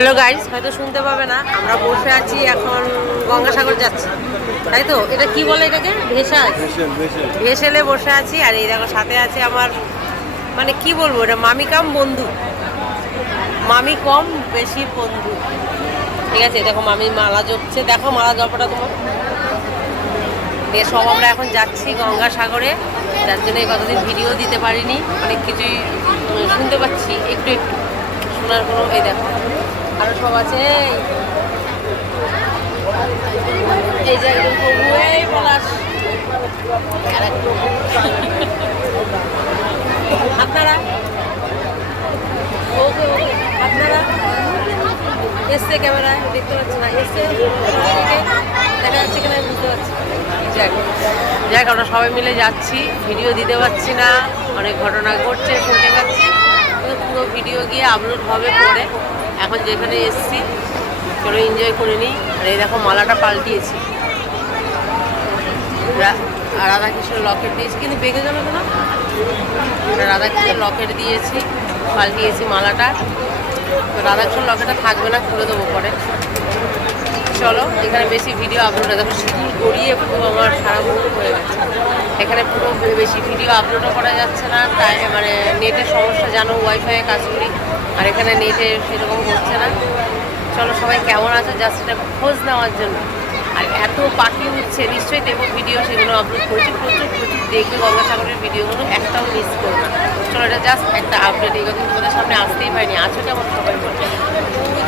Hello guys হয়তো শুনতে পাবে না আমরা বসে আছি এখন গঙ্গাসাগর যাচ্ছি। তাই তো? এটা কি বলে এটাকে? VESA vessel vessel. ভেসেলে বসে আছি আর এই দেখো সাথে আছে আমার মানে কি বলব এটা মামি কাম বন্ধু। মামি কম বেশি বন্ধু। ঠিক আছে দেখো মামি মালা জপছে। দেখো মালা জপাটা তোমার। দিয়ে সব আমরা এখন যাচ্ছি গঙ্গাসাগরে। যার জন্য এই কতদিন ভিডিও দিতে পারিনি অনেক কিছুই শুনতে পাচ্ছি একটু একটু। শোনার কোনো এই দেখো। আরও সব আছে, এই- যে একজন প্রভু, এই পলাশ। আর। আপনারা? ওকে ওকে, আপনারা? এসছে ক্যামেরায় দেখতে পাচ্ছি না, এসছে? দেখা যাচ্ছে কিনা বুঝতে পারছি। যাক যাক, আমরা সবাই মিলে যাচ্ছি ভিডিও দিতে পারছি না, অনেক ঘটনা ঘটছে, শুনতে পাচ্ছি পুরো ভিডিও গিয়ে আপলোড হবে পরে। এখন যেখানে এসছি, চলো এনজয় করে নিই। আর এই দেখো মালাটা পাল্টিয়েছি। রাধাকৃষ্ণ লকেট দিয়েছি। কিন্তু বেগে যাবে তো না রাধাকৃষ্ণ লকেট দিয়েছি, পাল্টিয়েছি মালাটা। তো রাধাকৃষ্ণ লকেটটা থাকবে না, খুলে দেবো পরে। চলো, এখানে বেশি ভিডিও আপলোড দেখো সিঁদুর গড়িয়ে পুরো আমার সারা মুখ হয়ে গেছে। এখানে পুরো বেশি ভিডিও আপলোডও করা যাচ্ছে না। তাই মানে নেটের সমস্যা, জানো ওয়াইফাইয়ে কাজ করি। আর এখানে নেটে সেরকম হচ্ছে না। চলো সবাই কেমন আছে? জাস্ট এটা খোঁজ নেওয়ার জন্য। আর এত পাখি উঠছে নিশ্চয়ই দেবো ভিডিও সেগুলো আপলোড করেছি। প্রচুর প্রচুর দেখবে গঙ্গাসাগরের ভিডিওগুলো একটাও মিস করো না। চলো এটা জাস্ট একটা আপডেট এই কথা তোমাদের সামনে আসতেই পারিনি। আছো কেমন সবাই বলছে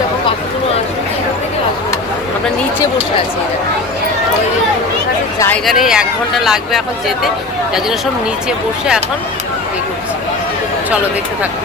দেখো পাখিগুলো আসবে থেকে আসবে। আমরা নিচে বসে আছি জায়গা নেই এক ঘণ্টা লাগবে এখন যেতে। যার জন্য সব নিচে বসে এখন এই করছি। চলো দেখতে থাকো।